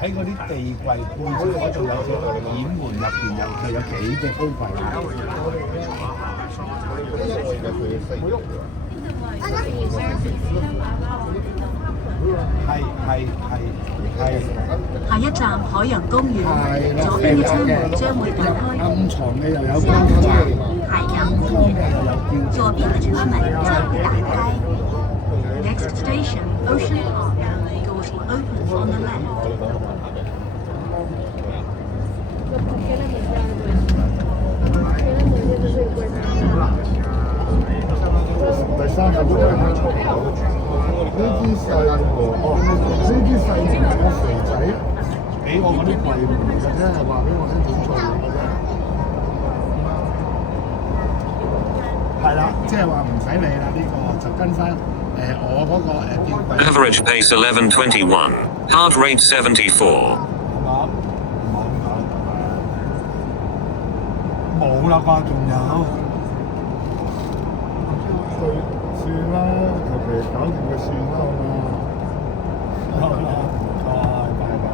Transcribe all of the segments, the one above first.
喺嗰啲地櫃背脊嗰度有個掩門，入邊有幾隻高櫃。下一站海洋公園，左邊嘅車門將會打開。暗藏嘅又有下一站海洋公園，左邊嘅車門將會打開。Next station Ocean Park. Doors will open on the left. 第三個都係呢啲細呢啲細條嘅肥仔，俾我嗰啲櫃門嘅啫，係話俾我聽點做嘅啫。係啦，即係話唔使理啦，呢個就跟翻我嗰個電櫃。Average pace 11:21, heart rate 74. 冇啦啩，仲有。算啦，求其搞掂佢算啦，好嘛？好啦，拜拜。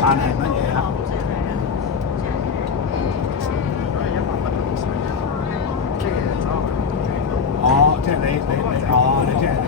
但係乜嘢啊？哦，即係你，哦，你即係你。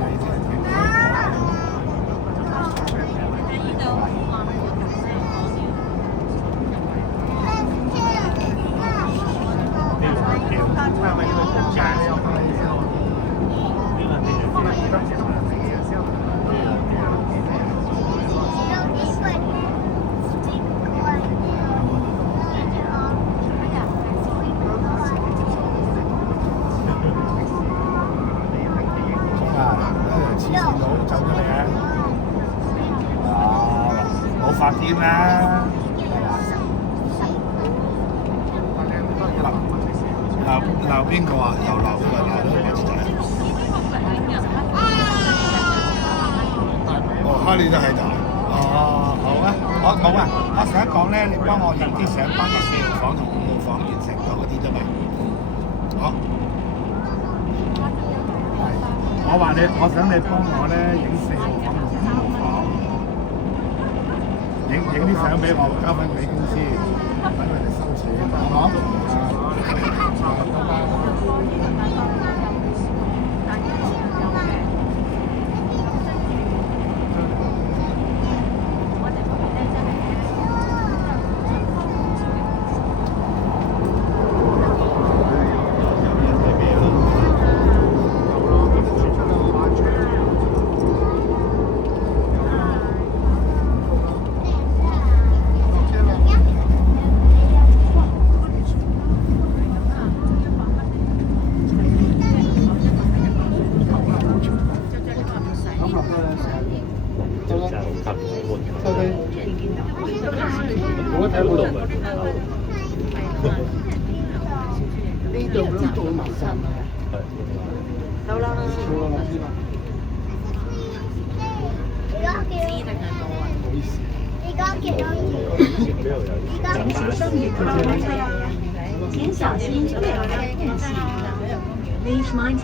冇發癲啦！鬧邊個啊？又鬧佢，鬧咗個仔。哦，哈利都喺度。哦，好啊，冇啊，我想講咧，你幫我影啲相，幫我4號房同5號房完成咗嗰啲啫嘛。好。我話你，我想你幫我咧影4號房同5號房，影啲相俾我，交翻俾公司，等佢哋收錢，好冇？呢度都做埋晒啦。到啦。请小心越过马路，请小心越过空隙。Leave minds